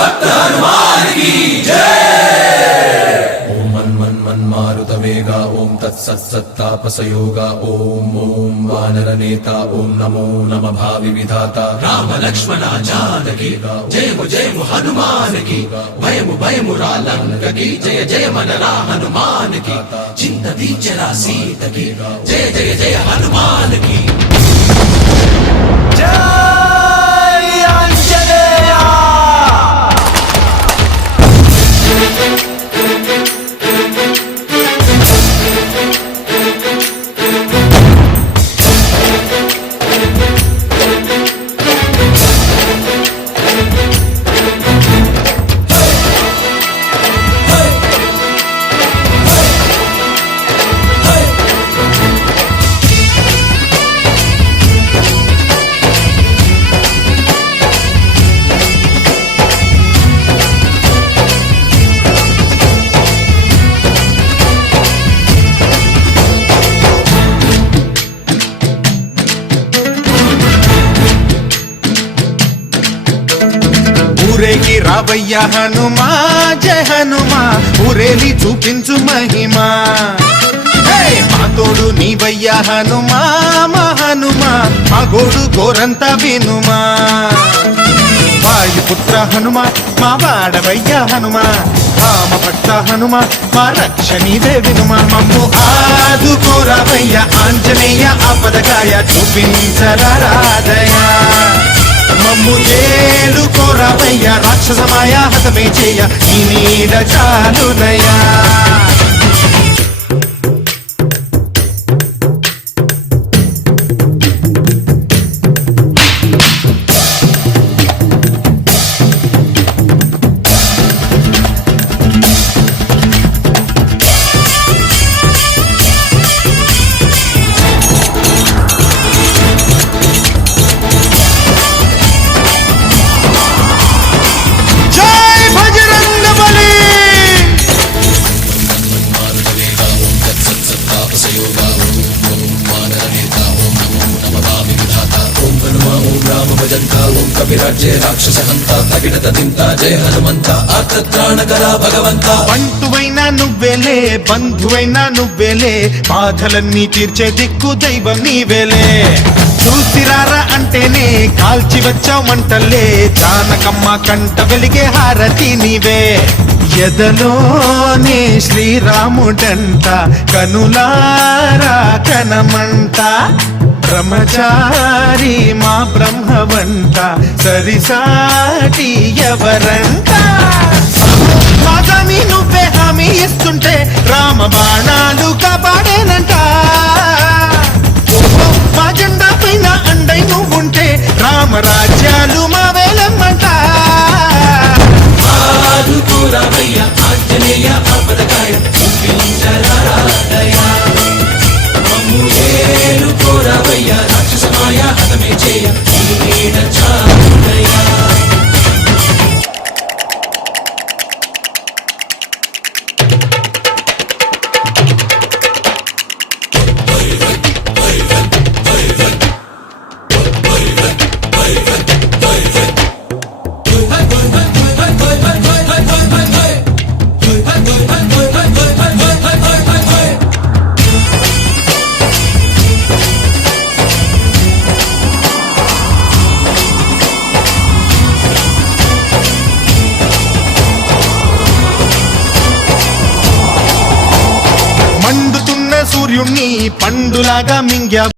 भक्त हनुमान की जय। ओम मन मारुत वेगा ओम तत्सत्तापसयोगा ओम ओम वानर नेता ओम नमो नम भावि विधाता राम लक्ष्मण जानकी जय हनुमान की भयमु रालंक की जय मनरा हनुमान की चिंत दीचरा सीत की जय हनुमान की जय। ఊరేగి రావయ్య హనుమా జయ హనుమా ఊరేలి చూపించు మహిమా మా తోడు నీవయ్య హనుమా మా హనుమా మా గోడు గోరంత వినుమా వాయుపుత్ర హనుమా మా వాడవయ్య హనుమా రామ భక్త హనుమా మా రక్షణీదే వినుమా మమ్ము ఆదుకోరావయ్య ఆంజనేయ ఆపదకాయ చూపించరాదయా మమ్ము ఏలుకోరావయ్య రాక్షసమాయ హతమే చేయ ఈ నీడ చాలునయా। जय राक्षस हंता तगिड़त दिंता जय हनुमंत आर्तत्राणकरा भगवंत బంటువైనా నువ్వేలే బంధువైనా నువ్వేలే బాధలన్నీ తీర్చే దిక్కు దైవం నీవేలే చూసిరారా అంటేనే కాల్చి వచ్చావు మంటలే జానకమ్మ కంట వెలిగే హారతి నీవే ఎదలోనే శ్రీరాముడంట కనులారా కనమంట బ్రహ్మచారి మా బ్రహ్మవంట సరిసాటి ఎవరంట మాదామి నువ్వే హామీ ఇస్తుంటే రామ బాణాలు కాపాడేనంట మా జెండా పైన అండై నువ్వుంటే రామరాజ్యాలు మా వేలమ్మంట ఆంజనేయ ఆపదకాయ చూపించరాదయా మమ్ము ఏలుకోరావయ్య రాక్షసమాయ హతమే చేయ ఈ నీడ చాలునయా। సూర్యుణ్ణి పండులాగా మింగావు